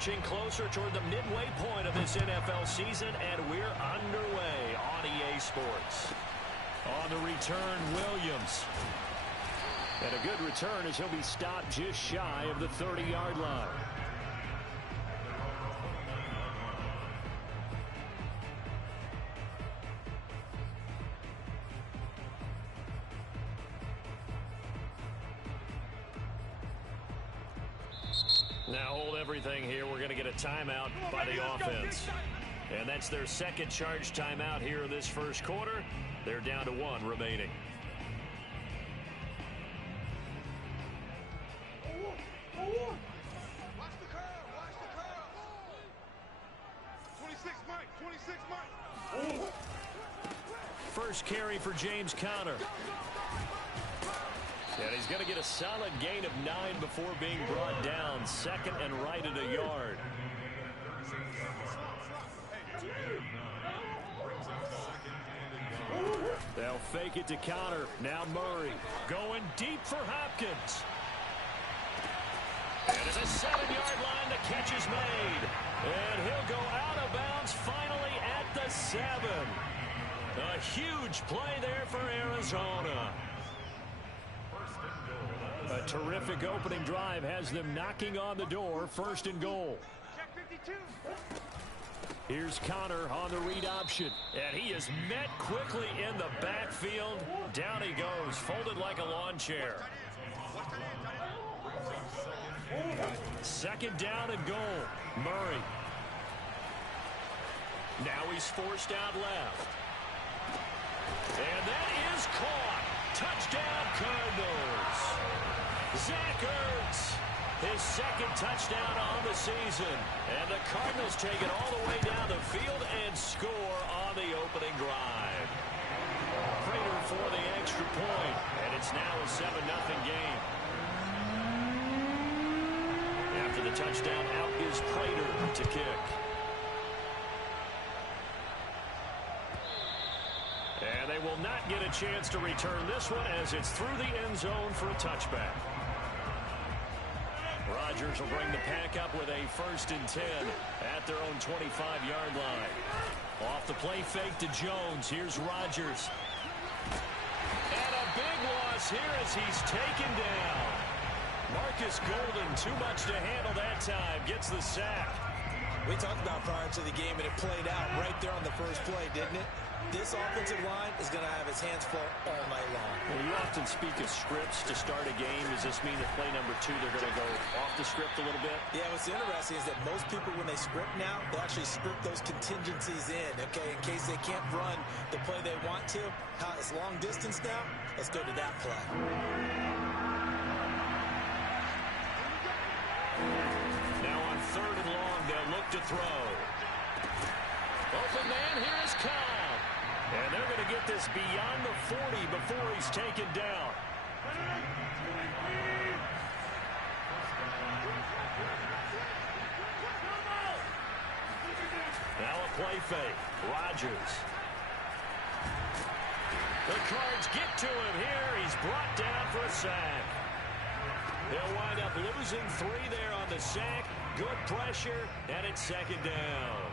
marching closer toward the midway point of this NFL season, and we're underway on EA Sports. On the return, Williams. And a good return as he'll be stopped just shy of the 30-yard line. Now hold everything here. We're going to get a timeout by the offense. And that's their second charge timeout here in this first quarter. They're down to 1 remaining. Watch the curl. Watch the curl. 26, Mike. 26, Mike. First carry for James Conner. And he's going to get a solid gain of 9 before being brought down. Second and right at a yard. They'll fake it to Conner. Now Murray going deep for Hopkins. And it's a 7-yard line. The catch is made. And he'll go out of bounds finally at the 7. A huge play there for Arizona. A terrific opening drive has them knocking on the door. First and goal. Check 52. Here's Conner on the read option. And he is met quickly in the backfield. Down he goes, folded like a lawn chair. Second down and goal. Murray. Now he's forced out left. And that is caught. Touchdown, Cardinals. Zach Ertz, his second touchdown on the season. And the Cardinals take it all the way down the field and score on the opening drive. Prater for the extra point, and it's now a 7-0 game. After the touchdown, out is Prater to kick. And they will not get a chance to return this one as it's through the end zone for a touchback. Rodgers will bring the pack up with a 1st and 10 at their own 25-yard line. Off the play fake to Jones. Here's Rodgers. And a big loss here as he's taken down. Marcus Golden, too much to handle that time, gets the sack. We talked about prior to the game, and it played out right there on the first play, didn't it? This offensive line is going to have its hands full all night long. Well, you often speak of scripts to start a game. Does this mean that play number 2, they're going to go off the script a little bit? Yeah, what's interesting is that most people, when they script now, they actually script those contingencies in, okay, in case they can't run the play they want to. It's long distance now. Let's go to that play. Now on 3rd and long, they'll look to throw. Open man, here is Cobb. And they're going to get this beyond the 40 before he's taken down. Now a play fake. Rodgers. The Cards get to him here. He's brought down for a sack. They'll wind up losing 3 there on the sack. Good pressure, and it's 2nd down.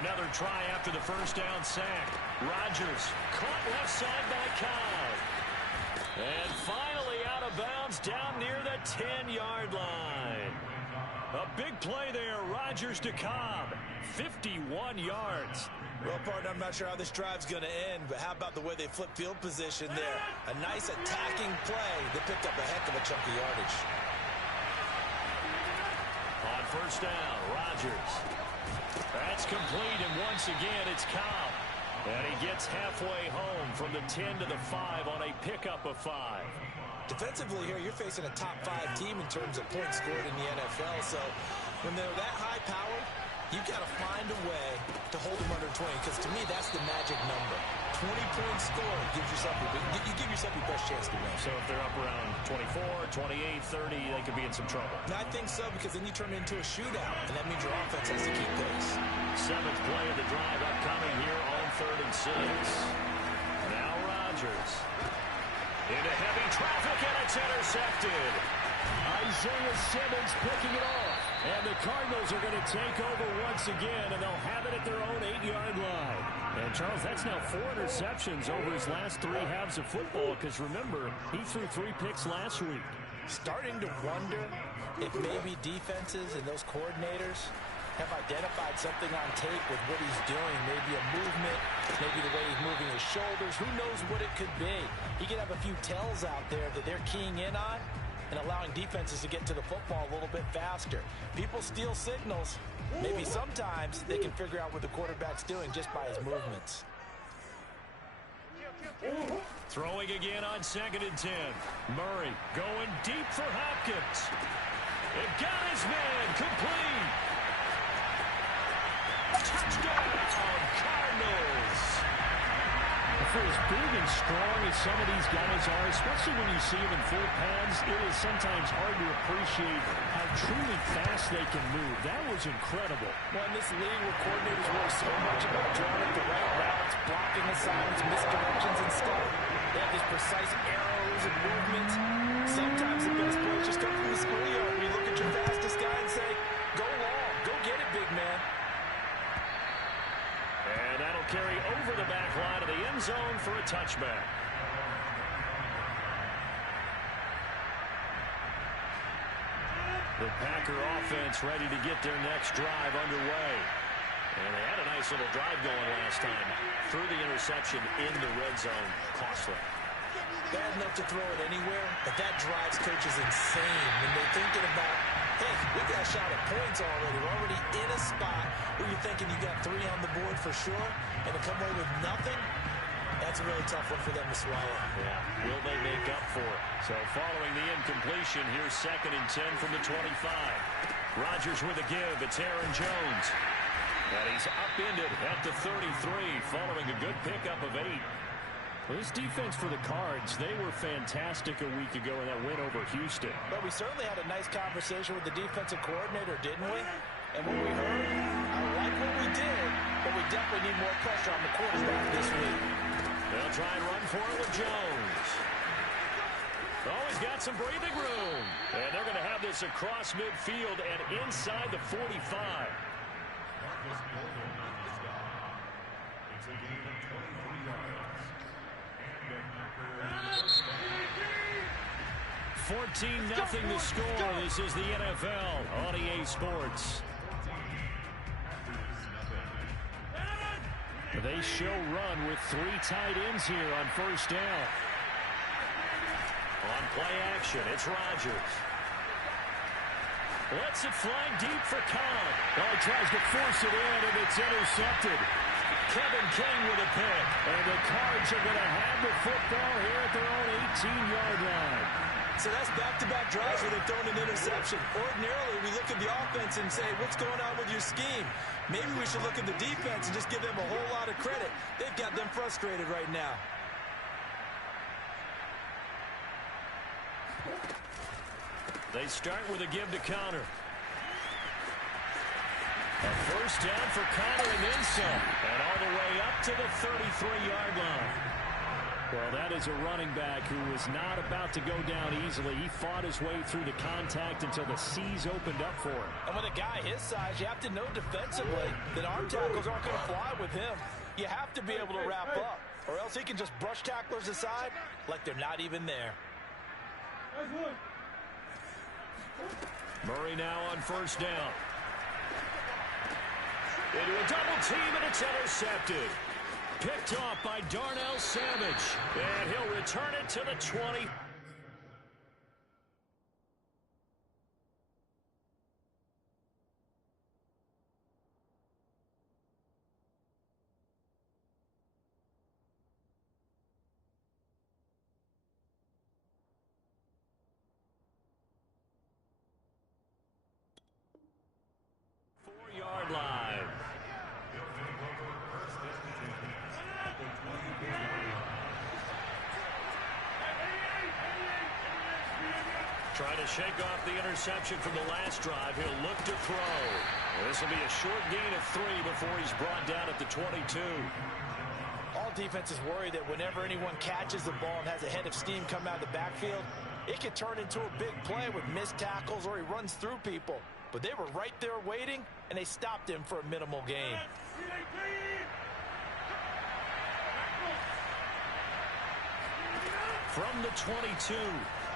Another try after the first down sack. Rodgers caught left side by Cobb. And finally out of bounds down near the 10-yard line. A big play there, Rodgers to Cobb. 51 yards. Well, partner, I'm not sure how this drive's going to end, but how about the way they flip field position there? A nice attacking play. They picked up a heck of a chunk of yardage. On first down, Rodgers. That's complete, and once again, it's Cobb. And he gets halfway home from the 10 to the 5 on a pickup of 5. Defensively here, you're facing a top 5 team in terms of points scored in the NFL. So when they're that high powered, you've got to find a way to hold them under 20, because to me, that's the magic number. 20-point score, you give yourself your best chance to win. So if they're up around 24, 28, 30, they could be in some trouble. I think so, because then you turn it into a shootout, and that means your offense has to keep pace. Seventh play of the drive upcoming here on 3rd and 6. Now Rodgers. Into heavy traffic, and it's intercepted. Isaiah Simmons picking it off. And the Cardinals are going to take over once again, and they'll have it at their own 8-yard line. And, Charles, that's now 4 interceptions over his last 3 halves of football, because, remember, he threw 3 picks last week. Starting to wonder if maybe defenses and those coordinators have identified something on tape with what he's doing. Maybe a movement, maybe the way he's moving his shoulders. Who knows what it could be? He could have a few tells out there that they're keying in on and allowing defenses to get to the football a little bit faster. People steal signals. Maybe sometimes they can figure out what the quarterback's doing just by his movements. Throwing again on 2nd and 10. Murray going deep for Hopkins. It got his man complete. Touchdown, Cardinals. For as big and strong as some of these guys are, especially when you see them in full pads, it is sometimes hard to appreciate how truly fast they can move. That was incredible. Well, in this league where coordinators worry so much about drawing up the right routes, blocking assignments, misdirections and stuff, they have these precise arrows and movements. Sometimes the best plays just come from the schoolyard where you look at your fastest guy and say, go long, go get it, big man. And that'll carry over the back line of the end zone for a touchback. The Packer offense ready to get their next drive underway. And they had a nice little drive going last time. Threw the interception in the red zone. Costly. Bad enough to throw it anywhere, but that drives coaches insane when they're thinking about, hey, we got a shot at points already. We're already in a spot where you're thinking you got 3 on the board for sure, and to come away with nothing, that's a really tough one for them to swallow. Yeah, will they make up for it? So following the incompletion, here's 2nd and 10 from the 25. Rodgers with a give. It's Aaron Jones. And he's upended at the 33 following a good pickup of 8. Well, this defense for the Cards, they were fantastic a week ago in that win over Houston. But we certainly had a nice conversation with the defensive coordinator, didn't we? And what we heard, I like what we did, but we definitely need more pressure on the quarterback this week. They'll try and run for it with Jones. Oh, he's got some breathing room. And they're going to have this across midfield and inside the 45. 14-0 the score. This is the NFL on EA Sports. They show run with 3 tight ends here on first down. On play action, it's Rodgers. Lets it fly deep for Cobb. Oh, he tries to force it in, and it's intercepted. Kevin King with a pick. And the Cards are going to have the football here at their own 18-yard line. So that's back-to-back drives where they've thrown an interception. Ordinarily, we look at the offense and say, what's going on with your scheme? Maybe we should look at the defense and just give them a whole lot of credit. They've got them frustrated right now. They start with a give to Conner. A first down for Conner and then some. And all the way up to the 33-yard line. Well, that is a running back who was not about to go down easily. He fought his way through the contact until the C's opened up for him. And with a guy his size, you have to know defensively that arm tackles aren't going to fly with him. You have to be able to wrap up, or else he can just brush tacklers aside like they're not even there. Murray now on first down. Into a double team, and it's intercepted. Picked off by Darnell Savage. And he'll return it to the 20. Four-yard line. Trying to shake off the interception from the last drive. He'll look to throw. This will be a short gain of 3 before he's brought down at the 22. All defenses worry that whenever anyone catches the ball and has a head of steam come out of the backfield, it could turn into a big play with missed tackles or he runs through people. But they were right there waiting, and they stopped him for a minimal gain. From the 22,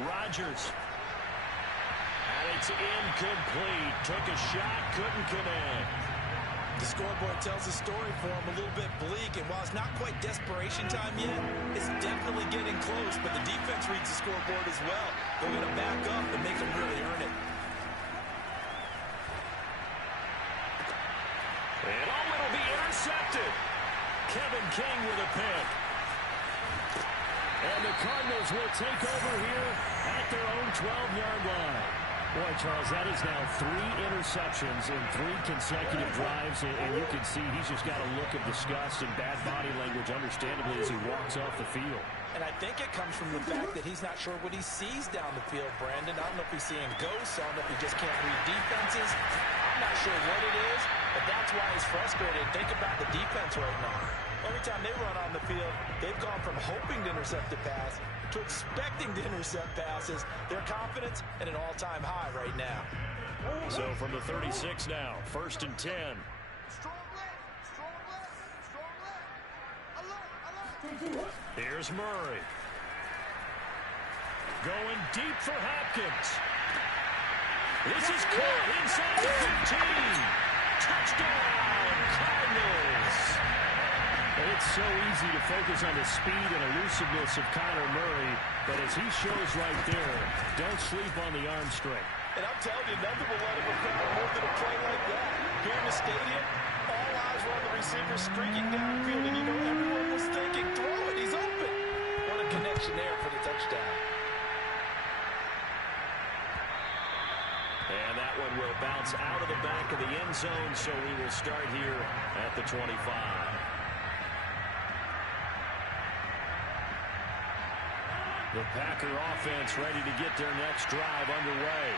Rodgers. And it's incomplete. Took a shot, couldn't connect. The scoreboard tells the story for him a little bit bleak, and while it's not quite desperation time yet, it's definitely getting close, but the defense reads the scoreboard as well. They're going to back up and make them really earn it. And it'll be intercepted. Kevin King with a pick. And the Cardinals will take over here at their own 12-yard line. Boy, Charles, that is now 3 interceptions in 3 consecutive drives, and you can see he's just got a look of disgust and bad body language, understandably, as he walks off the field. And I think it comes from the fact that he's not sure what he sees down the field, Brandon. I don't know if he's seeing ghosts. I don't know if he just can't read defenses. I'm not sure what it is, but that's why he's frustrated. Think about the defense right now. Every time they run on the field, they've gone from hoping to intercept the pass to expecting to intercept passes. Their confidence at an all-time high right now. So from the 36 now, 1st and 10. Strong left, strong left, strong left. Alert. Here's Murray. Going deep for Hopkins. This is caught inside the 15. Touchdown, Cardinals. It's so easy to focus on the speed and elusiveness of Kyler Murray, but as he shows right there, don't sleep on the arm strength. And I'm telling you, nothing will let him crowd more than a play like that. Here in the stadium, all eyes were on the receiver streaking downfield, and you know everyone was thinking, throw it, he's open. What a connection there for the touchdown. And that one will bounce out of the back of the end zone, so we will start here at the 25. The Packer offense ready to get their next drive underway.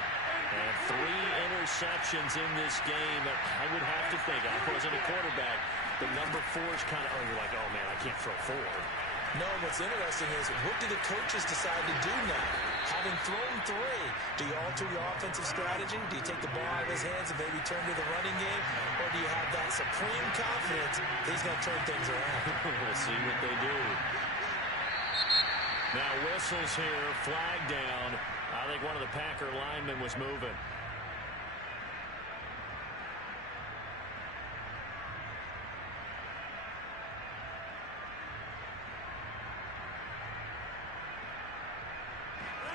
And 3 interceptions in this game. I would have to think, I wasn't a quarterback, the number 4 is kind of, you're like, oh man, I can't throw 4. No, what's interesting is, what do the coaches decide to do now? Having thrown 3, do you alter your offensive strategy? Do you take the ball out of his hands and maybe turn to the running game? Or do you have that supreme confidence that he's going to turn things around? We'll see what they do. Now whistles here, flag down. I think one of the Packer linemen was moving.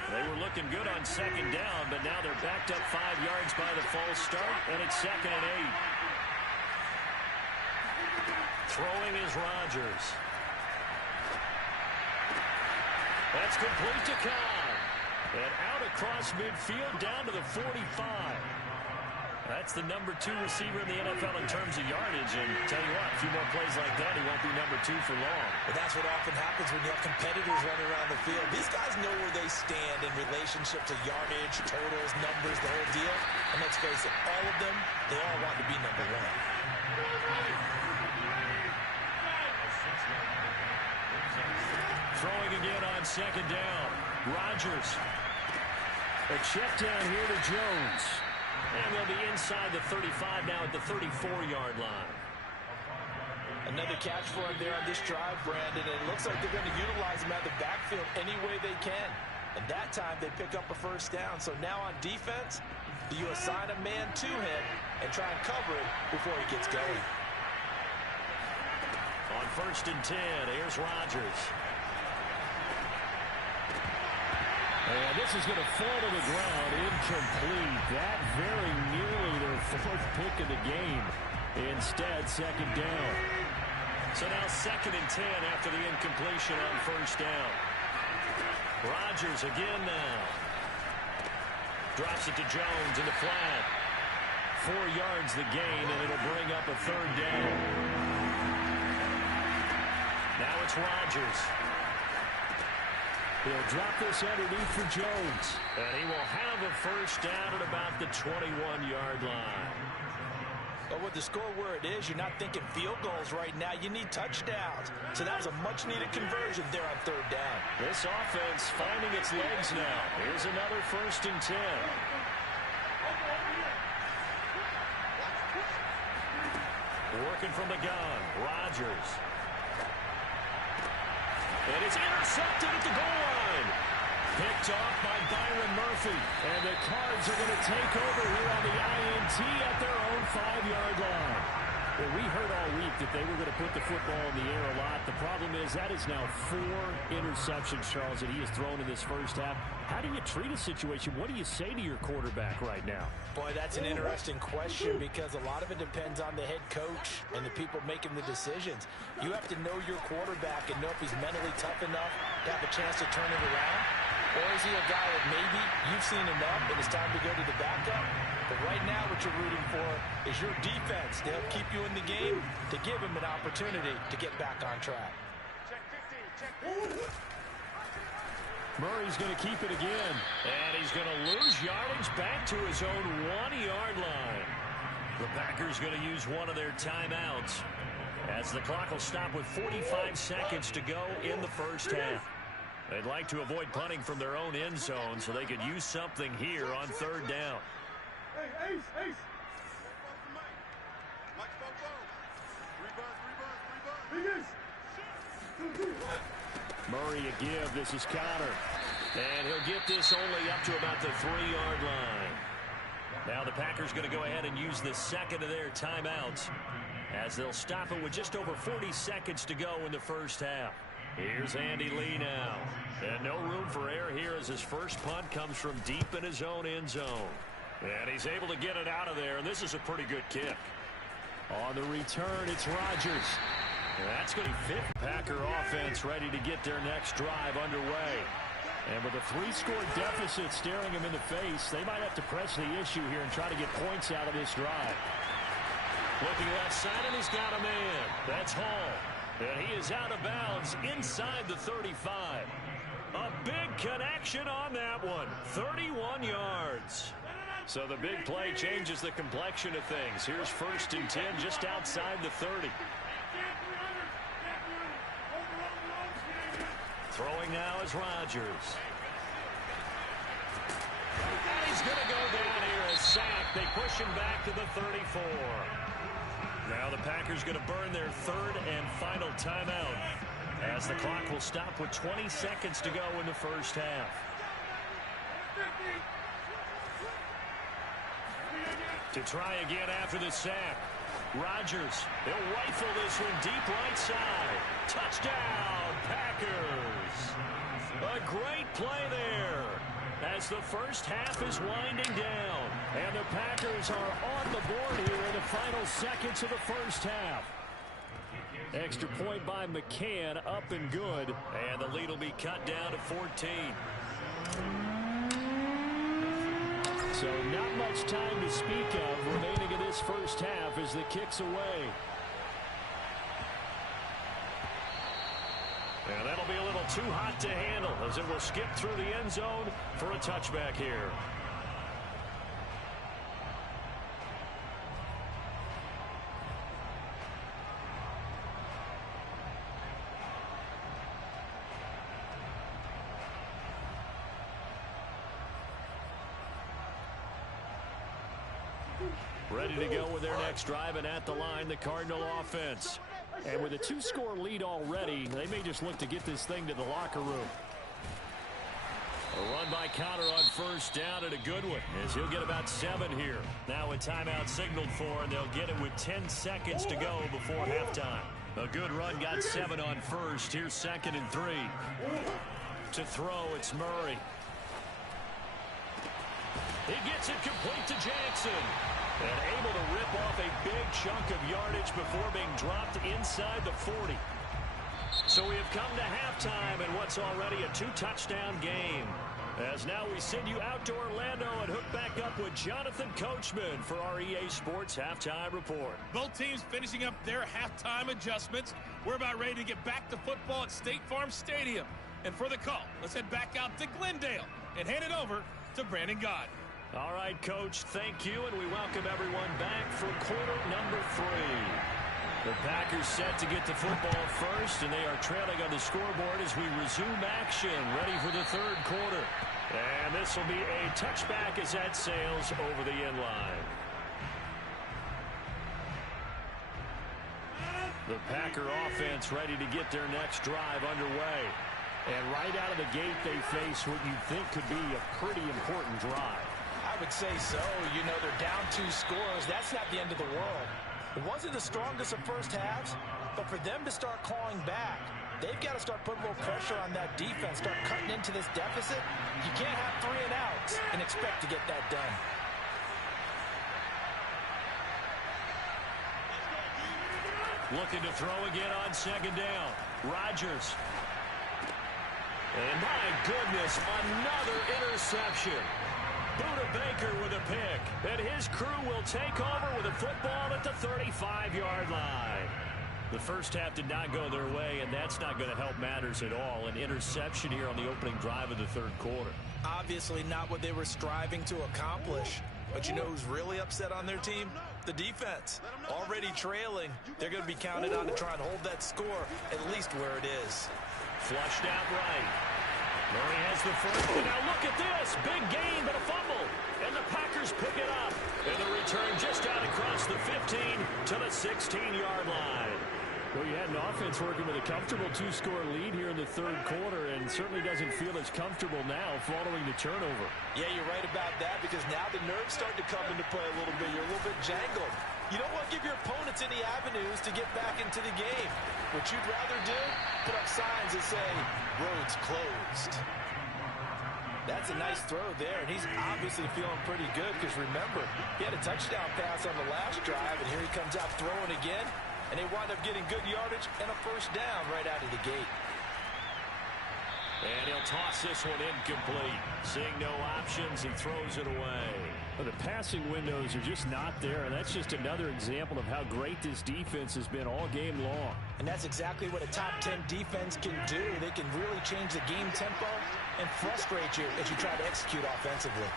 They were looking good on 2nd down, but now they're backed up 5 yards by the false start, and it's 2nd and 8. Throwing is Rodgers. That's complete to Cobb. And out across midfield down to the 45. That's the number 2 receiver in the NFL in terms of yardage. And tell you what, a few more plays like that, he won't be number 2 for long. But that's what often happens when you have competitors running around the field. These guys know where they stand in relationship to yardage, totals, numbers, the whole deal. And let's face it, all of them, they all want to be number 1. Throwing again on 2nd down. Rodgers. A check down here to Jones. And they'll be inside the 35 now at the 34-yard line. Another catch for him there on this drive, Brandon. And it looks like they're going to utilize him out of the backfield any way they can. And that time they pick up a 1st down. So now on defense, do you assign a man to him and try and cover it before he gets going? On 1st and 10, here's Rodgers. And this is going to fall to the ground, incomplete. That very nearly their 4th pick of the game. Instead, 2nd down. So now 2nd and 10 after the incompletion on 1st down. Rodgers again now. Drops it to Jones in the flat. 4 yards the gain, and it'll bring up a 3rd down. Now it's Rodgers. He'll drop this underneath for Jones. And he will have a first down at about the 21-yard line. But with the score where it is, you're not thinking field goals right now. You need touchdowns. So that was a much-needed conversion there on third down. This offense finding its legs now. Here's another 1st and 10. Working from the gun, Rodgers. And it's intercepted at the goal line. Picked off by Byron Murphy. And the Cards are going to take over here on the INT at their own 5-yard line. Well, we heard all week that they were going to put the football in the air a lot. The problem is that is now 4 interceptions, Charles, that he has thrown in this first half. How do you treat a situation? What do you say to your quarterback right now? Boy, that's an interesting question because a lot of it depends on the head coach and the people making the decisions. You have to know your quarterback and know if he's mentally tough enough to have a chance to turn it around. Or is he a guy that maybe you've seen enough and it's time to go to the backup? But right now what you're rooting for is your defense to help keep you in the game, to give him an opportunity to get back on track. Check 15, check 15. Murray's going to keep it again. And he's going to lose yardage back to his own 1-yard line. The Packers going to use one of their timeouts as the clock will stop with 45 seconds to go in the first half. They'd like to avoid punting from their own end zone so they could use something here on third down. Hey, Ace. Murray a give. This is Connor. And he'll get this only up to about the 3-yard line. Now the Packers going to go ahead and use the second of their timeouts as they'll stop it with just over 40 seconds to go in the first half. Here's Andy Lee now. And no room for error here as his first punt comes from deep in his own end zone. And he's able to get it out of there, and this is a pretty good kick. On the return, it's Rodgers. And that's going to be fifth. Packer offense ready to get their next drive underway. And with a 3-score deficit staring him in the face, they might have to press the issue here and try to get points out of this drive. Looking left side, and he's got a man. That's Hall. And he is out of bounds inside the 35. A big connection on that one. 31 yards. So the big play changes the complexion of things. Here's 1st and 10 just outside the 30. Throwing now is Rodgers. And he's going to go down here, a sack. They push him back to the 34. Now the Packers going to burn their 3rd and final timeout as the clock will stop with 20 seconds to go in the first half. To try again after the sack. Rodgers, he'll rifle this one deep right side. Touchdown, Packers. A great play there as the first half is winding down. And the Packers are on the board here in the final seconds of the first half. Extra point by McCann, up and good. And the lead will be cut down to 14. So not much time to speak of remaining in this first half as the kick's away. And that'll be a little too hot to handle as it will skip through the end zone for a touchback here. Ready to go with their next drive, and at the line, the Cardinal offense. And with a 2-score lead already, they may just look to get this thing to the locker room. A run by Connor on first down, and a good one, as he'll get about 7 here. Now a timeout signaled for, and they'll get it with 10 seconds to go before halftime. A good run, got 7 on first. Here's 2nd and 3. To throw, it's Murray. He gets it complete to Jackson. And able to rip off a big chunk of yardage before being dropped inside the 40. So we have come to halftime in what's already a 2-touchdown game. As now we send you out to Orlando and hook back up with Jonathan Coachman for our EA Sports Halftime Report. Both teams finishing up their halftime adjustments. We're about ready to get back to football at State Farm Stadium. And for the call, let's head back out to Glendale and hand it over to Brandon Gaudin. All right, Coach, thank you, and we welcome everyone back for quarter number 3. The Packers set to get the football first, and they are trailing on the scoreboard as we resume action, ready for the third quarter. And this will be a touchback as that sails over the end line. The Packer offense ready to get their next drive underway. And right out of the gate, they face what you think could be a pretty important drive. I would say so. You know, they're down 2 scores. That's not the end of the world. It wasn't the strongest of first halves, but for them to start clawing back, they've got to start putting a little pressure on that defense, start cutting into this deficit. You can't have 3 and outs and expect to get that done. Looking to throw again on second down. Rodgers. And my goodness, another interception. Budda Baker with a pick. And his crew will take over with a football at the 35-yard line. The first half did not go their way, and that's not going to help matters at all. An interception here on the opening drive of the third quarter. Obviously not what they were striving to accomplish. But you know who's really upset on their team? The defense. Already trailing. They're going to be counted on to try and hold that score at least where it is. Flushed out right. Murray has the first. And now look at this. Big gain, but a fumble. And the Packers pick it up. And the return just out across the 15 to the 16-yard line. Well, you had an offense working with a comfortable 2-score lead here in the third quarter, and certainly doesn't feel as comfortable now following the turnover. Yeah, you're right about that, because now the nerves start to come into play a little bit. You're a little bit jangled. You don't want to give your opponents any avenues to get back into the game. What you'd rather do, put up signs that say, roads closed. That's a nice throw there, and he's obviously feeling pretty good, because remember, he had a touchdown pass on the last drive, and here he comes out throwing again. And they wind up getting good yardage and a first down right out of the gate. And he'll toss this one incomplete. Seeing no options, he throws it away. Well, the passing windows are just not there, and that's just another example of how great this defense has been all game long. And that's exactly what a top 10 defense can do. They can really change the game tempo and frustrate you as you try to execute offensively.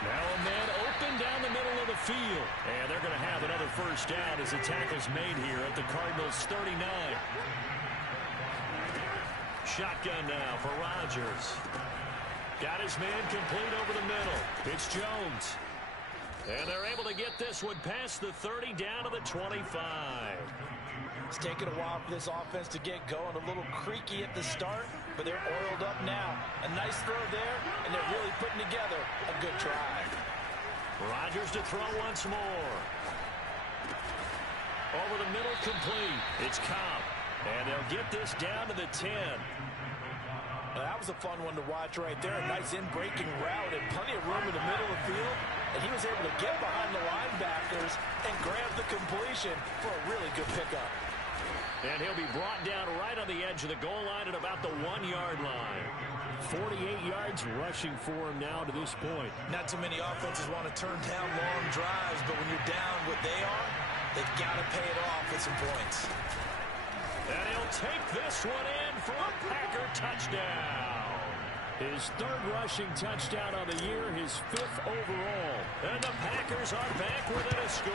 Now a man open down the middle of the field. And they're going to have another first down as the tackle's made here at the Cardinals' 39. Shotgun now for Rodgers. Got his man complete over the middle. It's Jones. And they're able to get this one past the 30 down to the 25. It's taken a while for this offense to get going. A little creaky at the start, but they're oiled up now. A nice throw there, and they're really putting together a good drive. Rodgers to throw once more. Over the middle, complete. It's Cobb. And they'll get this down to the 10. Now, that was a fun one to watch right there. A nice in-breaking route and plenty of room in the middle of the field. And he was able to get behind the linebackers and grab the completion for a really good pickup. And he'll be brought down right on the edge of the goal line at about the 1-yard line. 48 yards rushing for him now to this point. Not too many offenses want to turn down long drives, but when you're down what they are, they've got to pay it off with some points. And he'll take this one in for a Packer touchdown. His third rushing touchdown on the year, his 5th overall. And the Packers are back within a score.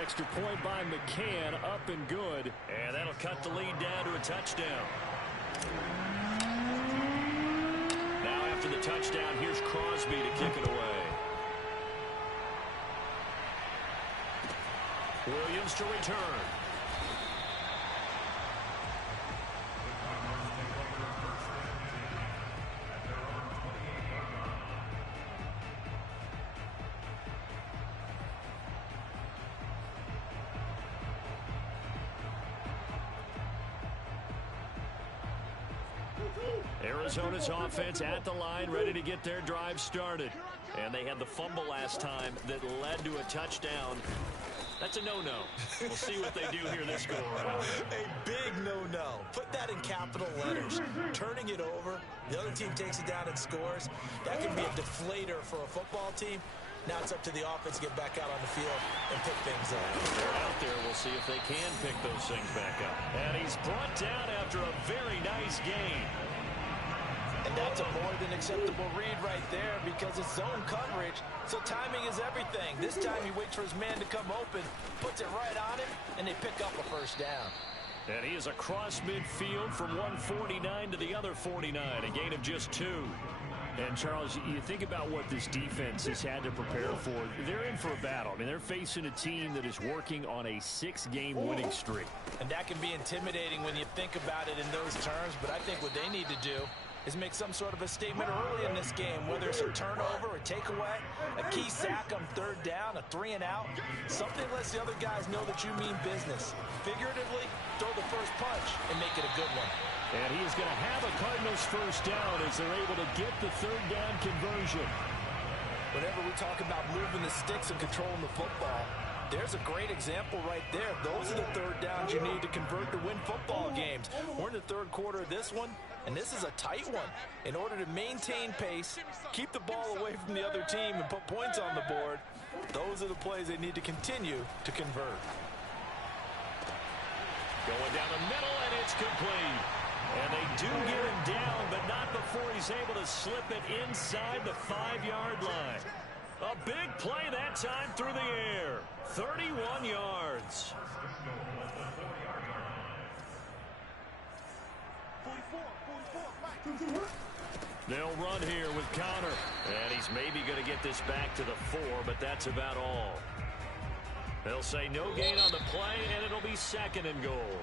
Extra point by McCann, up and good. And that'll cut the lead down to a touchdown. Now after the touchdown, here's Crosby to kick it away. Williams to return. Arizona's offense at the line, ready to get their drive started. And they had the fumble last time that led to a touchdown. That's a no-no. We'll see what they do here this go-around. A big no-no. Put that in capital letters. Turning it over, the other team takes it down and scores. That can be a deflator for a football team. Now it's up to the offense to get back out on the field and pick things up. They're out there. We'll see if they can pick those things back up. And he's brought down after a very nice gain. And that's a more than acceptable read right there because it's zone coverage, so timing is everything. This time he waits for his man to come open, puts it right on him, and they pick up a first down. And he is across midfield from 149 to the other 49, a gain of just 2. And, Charles, you think about what this defense has had to prepare for. They're in for a battle. I mean, they're facing a team that is working on a 6-game winning streak. And that can be intimidating when you think about it in those terms, but I think what they need to do is make some sort of a statement early in this game, whether it's a turnover, a takeaway, a key sack on third down, a 3-and-out. Something lets the other guys know that you mean business. Figuratively, throw the first punch and make it a good one. And he is going to have a Cardinals first down as they're able to get the third down conversion. Whenever we talk about moving the sticks and controlling the football, there's a great example right there. Those are the third downs you need to convert to win football games. We're in the third quarter of this one, and this is a tight one. In order to maintain pace, keep the ball away from the other team, and put points on the board, those are the plays they need to continue to convert. Going down the middle, and it's complete. And they do get him down, but not before he's able to slip it inside the 5-yard line. A big play that time through the air. 31 yards. 44, right. They'll run here with Connor. And he's maybe going to get this back to the 4, but that's about all. They'll say no gain on the play, and it'll be 2nd and goal.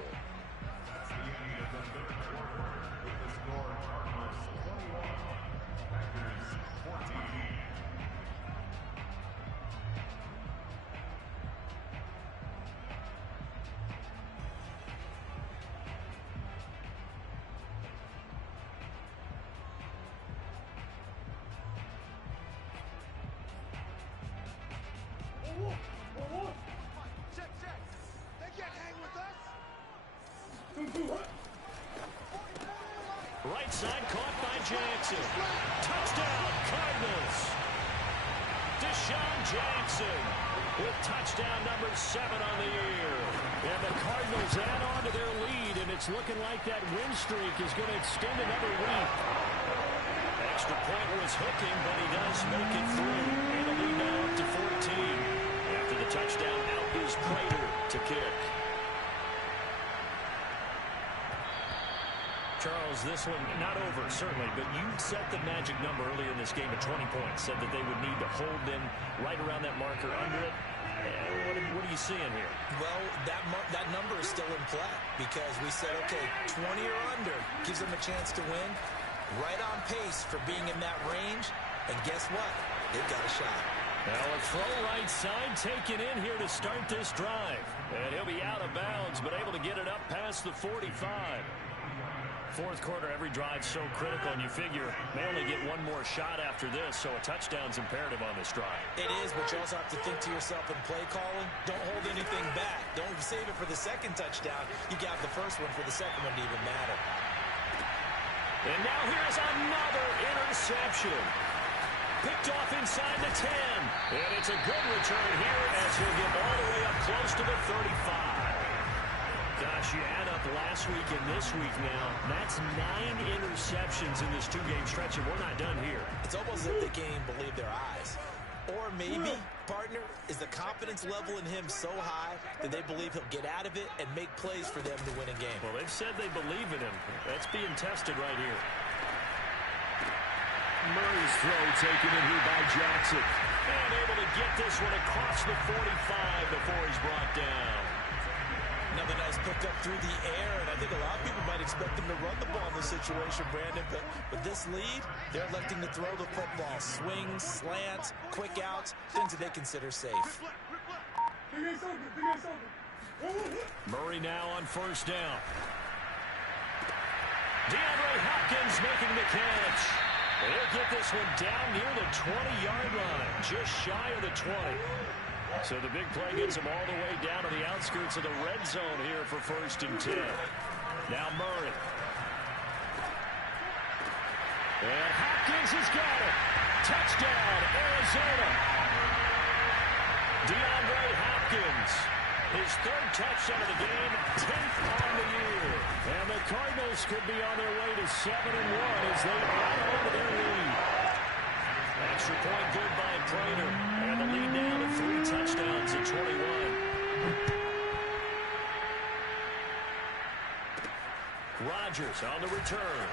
Check. They can't hang with us. Right side caught by Jackson. Touchdown, Cardinals. Deshaun Jackson with touchdown number 7 on the year. And the Cardinals add on to their lead, and it's looking like that win streak is going to extend another week. Extra point was hooking, but he does make it through. And the lead now up to 14. After the touchdown, out is Prater to kick. Charles, this one not over, certainly, but you set the magic number earlier in this game at 20 points, said that they would need to hold them right around that marker under it. What are you seeing here? Well, that number is still in play because we said, okay, 20 or under gives them a chance to win. Right on pace for being in that range. And guess what? They've got a shot. Now a throw right side taken in here to start this drive. And he'll be out of bounds, but able to get it up past the 45. Fourth quarter, every drive so critical, and you figure may only get one more shot after this, so a touchdown's imperative on this drive. It is, but you also have to think to yourself in play calling, don't hold anything back. Don't save it for the second touchdown. You got the first one for the second one to even matter. And now here's another interception. Picked off inside the 10. And it's a good return here as he'll get all the way up close to the 35. Gosh, you add up last week and this week now. That's 9 interceptions in this 2-game stretch, and we're not done here. It's almost as if they can't even believe their eyes. Or maybe, partner, is the confidence level in him so high that they believe he'll get out of it and make plays for them to win a game. Well, they've said they believe in him. That's being tested right here. Murray's throw taken in here by Jackson. And able to get this one across the 45 before he's brought down. Another nice pickup through the air, and I think a lot of people might expect them to run the ball in this situation, Brandon, but with this lead, they're electing to throw the football. Swings, slants, quick outs, things that they consider safe. Murray now on first down. DeAndre Hopkins making the catch. He'll get this one down near the 20-yard line, just shy of the 20. So the big play gets him all the way down to the outskirts of the red zone here for 1st and 10. Now Murray. And Hopkins has got it. Touchdown, Arizona. DeAndre Hopkins. His third touchdown of the game, 10th on the year. And the Cardinals could be on their way to 7-1 as they add on to their lead. Extra point good by Prater. And the lead now to 3 touchdowns at 21. Rodgers on the return.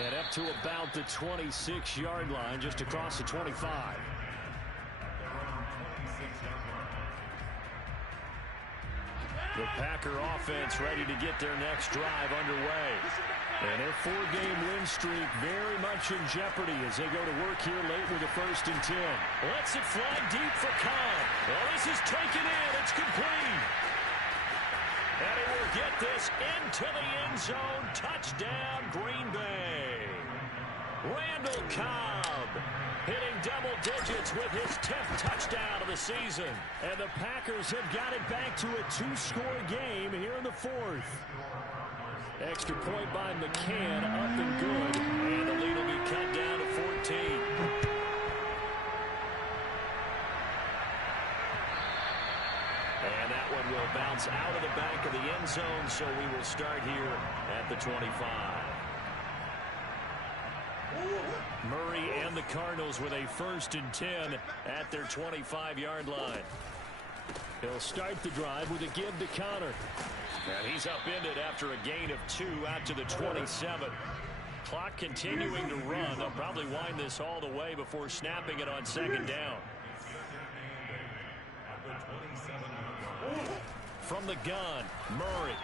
And up to about the 26-yard line, just across the 25. The Packer offense ready to get their next drive underway. And their 4-game win streak very much in jeopardy as they go to work here late with a 1st and 10. Lets it fly deep for Cobb. Well, this is taken in. It's complete. And he will get this into the end zone. Touchdown, Green Bay. Randall Cobb hitting double digits with his 10th touchdown of the season. And the Packers have got it back to a 2-score game here in the 4th. Extra point by McCann, up and good. And the lead will be cut down to 14. And that one will bounce out of the back of the end zone, so we will start here at the 25. Murray and the Cardinals with a 1st and 10 at their 25-yard line. He'll start the drive with a give to Connor. And he's upended after a gain of 2 out to the 27. Clock continuing to run. They'll probably wind this all the way before snapping it on 2nd down. From the gun, Murray.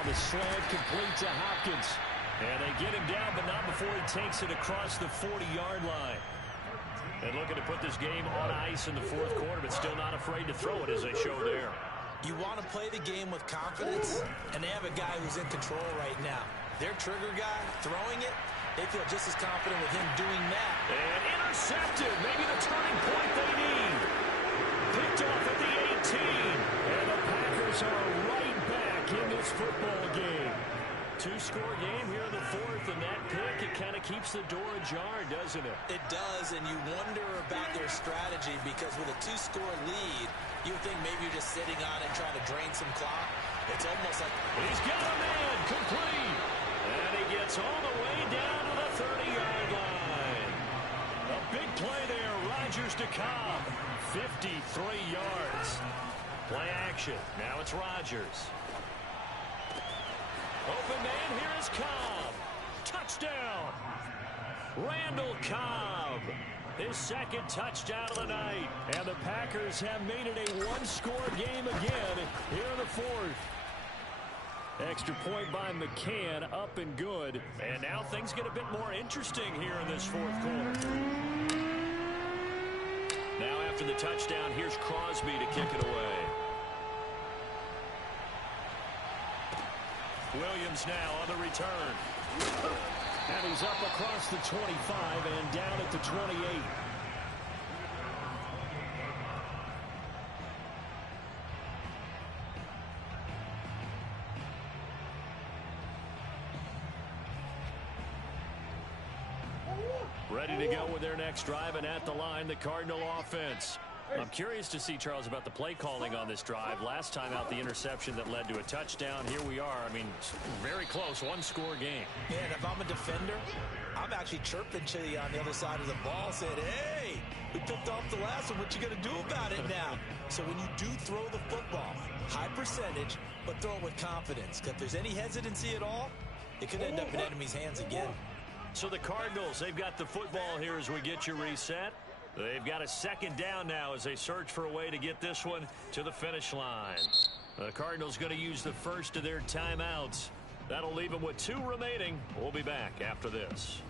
On the slant, complete to Hopkins. And they get him down, but not before he takes it across the 40-yard line. And looking to put this game on ice in the 4th quarter, but still not afraid to throw it as they show there. You want to play the game with confidence, and they have a guy who's in control right now. Their trigger guy, throwing it, they feel just as confident with him doing that. And intercepted, maybe the turning point they need. Picked off at the 18. And the Packers are right back in this football game. 2-score game here in the 4th, and that pick, it kind of keeps the door ajar, doesn't it? It does, and you wonder about their strategy because with a 2-score lead, you think maybe you're just sitting on it trying to drain some clock. It's almost like... He's got a man, complete. And he gets all the way down to the 30-yard line. A big play there, Rodgers to Cobb. 53 yards. Play action. Now it's Rodgers. Open man, here is Cobb. Touchdown. Randall Cobb. His 2nd touchdown of the night. And the Packers have made it a 1-score game again here in the 4th. Extra point by McCann, up and good. And now things get a bit more interesting here in this 4th quarter. Now after the touchdown, here's Crosby to kick it away. Williams now on the return. And he's up across the 25 and down at the 28. Ready to go with their next drive, and at the line, the Cardinal offense. I'm curious to see, Charles, about the play calling on this drive. Last time out, the interception that led to a touchdown. Here we are. I mean, very close, 1-score game. Yeah, and if I'm a defender, I'm actually chirping to you on the other side of the ball, saying, hey, we picked off the last one. What you going to do about it now? So when you do throw the football, high percentage, but throw it with confidence. If there's any hesitancy at all, it could end up in enemy's hands again. So the Cardinals, they've got the football here as we get you reset. They've got a 2nd down now as they search for a way to get this one to the finish line. The Cardinals going to use the first of their timeouts. That'll leave them with 2 remaining. We'll be back after this.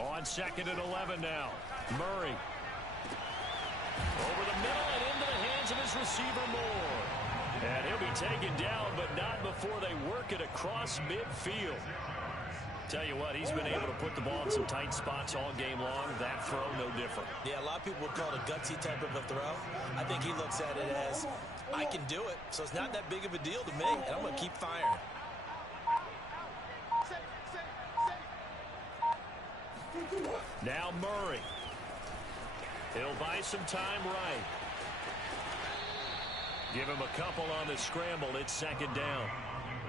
On 2nd and 11 now. Murray. Over the middle and into the hands of his receiver, Moore. And he'll be taken down, but not before they work it across midfield. Tell you what, he's been able to put the ball in some tight spots all game long. That throw, no different. Yeah, a lot of people would call it a gutsy type of a throw. I think he looks at it as, I can do it, so it's not that big of a deal to me, and I'm going to keep firing. Now Murray. He'll buy some time right. Give him a couple on the scramble. It's 2nd down.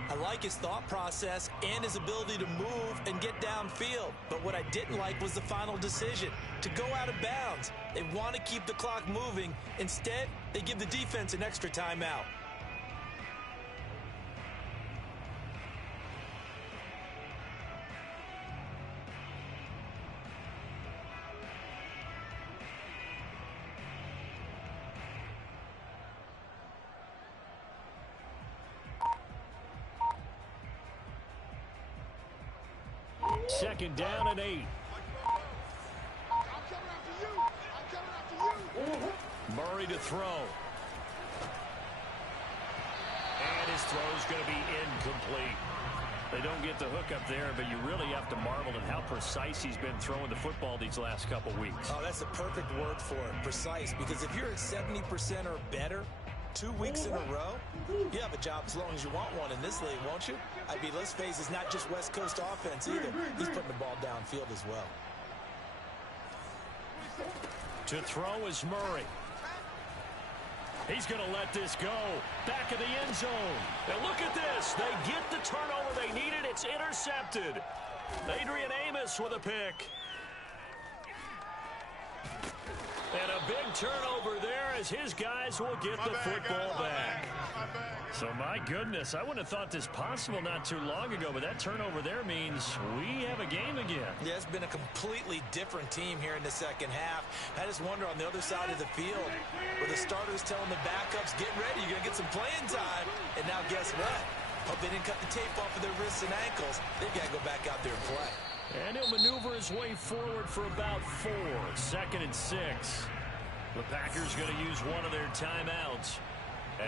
I like his thought process and his ability to move and get downfield. But what I didn't like was the final decision, to go out of bounds. They want to keep the clock moving. Instead, they give the defense an extra timeout. Second down and 8. I'm coming after you. I'm coming after you. Murray to throw. And his throw's going to be incomplete. They don't get the hook up there, but you really have to marvel at how precise he's been throwing the football these last couple weeks. Oh, that's the perfect word for it, precise, because if you're at 70% or better 2 weeks in a row, you have a job as long as you want one in this league, won't you? I mean, let's face it, it's not just West Coast offense either. He's putting the ball downfield as well. To throw is Murray. He's going to let this go. Back of the end zone. And look at this. They get the turnover they needed. It's intercepted. Adrian Amos with a pick. And a big turnover there as his guys will get the football back. So, my goodness, I wouldn't have thought this possible not too long ago, but that turnover there means we have a game again. Yeah, it's been a completely different team here in the second half. I just wonder on the other side of the field where the starters telling the backups, get ready, you're going to get some playing time. And now guess what? Hope they didn't cut the tape off of their wrists and ankles. They've got to go back out there and play. And he'll maneuver his way forward for about 4. 2nd and 6. The Packers going to use one of their timeouts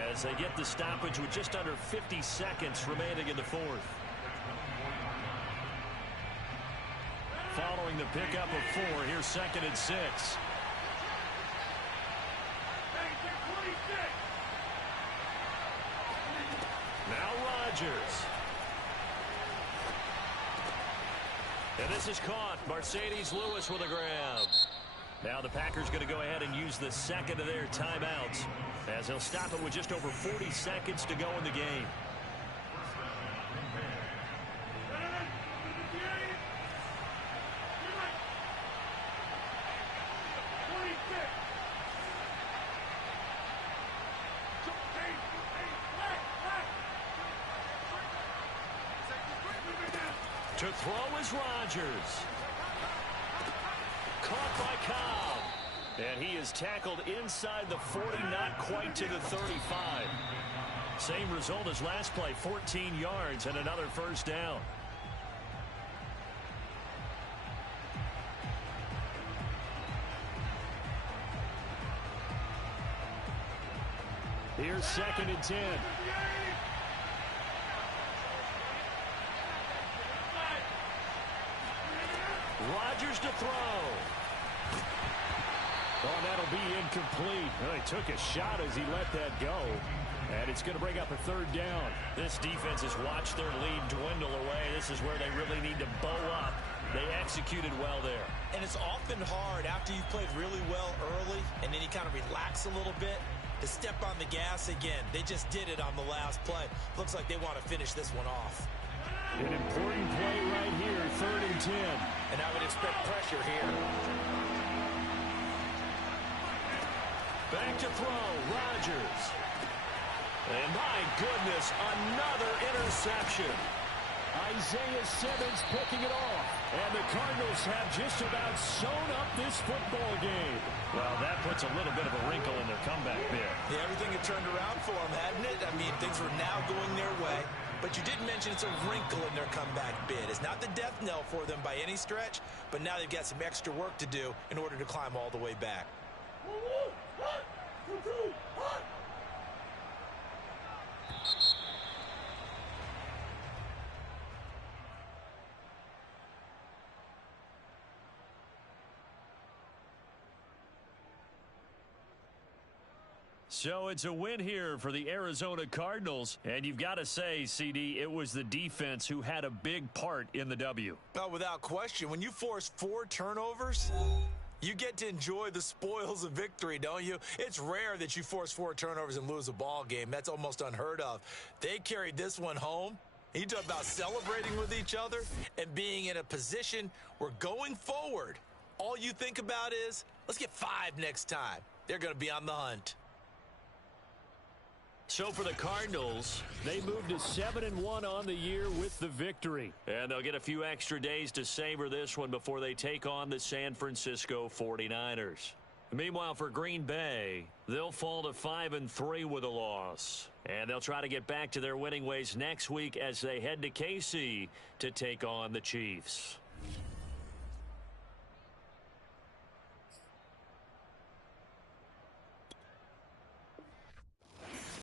as they get the stoppage with just under 50 seconds remaining in the 4th. Following the pickup of 4, here's 2nd and 6. Now Rodgers. And this is caught. Mercedes Lewis with a grab. Now the Packers going to go ahead and use the 2nd of their timeouts as they'll stop it with just over 40 seconds to go in the game. To throw is Rodgers. Caught by Cobb. And he is tackled inside the 40, not quite to the 35. Same result as last play, 14 yards and another first down. Here's 2nd and 10. Rodgers to throw. Oh, that'll be incomplete. Well, he took a shot as he let that go. And it's going to bring up a 3rd down. This defense has watched their lead dwindle away. This is where they really need to bow up. They executed well there. And it's often hard after you've played really well early and then you kind of relax a little bit to step on the gas again. They just did it on the last play. Looks like they want to finish this one off. An important play right here, 3rd and 10. And I would expect pressure here. Back to throw, Rodgers. And my goodness, another interception. Isaiah Simmons picking it off. And the Cardinals have just about sewn up this football game. Well, that puts a little bit of a wrinkle in their comeback bid. Yeah, everything had turned around for them, hadn't it? I mean, things were now going their way. but you didn't mention it's a wrinkle in their comeback bid. It's not the death knell for them by any stretch, but now they've got some extra work to do in order to climb all the way back. So it's a win here for the Arizona Cardinals. And you've got to say, CD, it was the defense who had a big part in the W. Oh, without question. When you force 4 turnovers, you get to enjoy the spoils of victory, don't you? It's rare that you force 4 turnovers and lose a ball game. That's almost unheard of. They carried this one home. You talk about celebrating with each other and being in a position where going forward, all you think about is, let's get 5 next time. They're going to be on the hunt. So for the Cardinals, they moved to 7-1 on the year with the victory. And they'll get a few extra days to savor this one before they take on the San Francisco 49ers. Meanwhile, for Green Bay, they'll fall to 5-3 with a loss. And they'll try to get back to their winning ways next week as they head to KC to take on the Chiefs.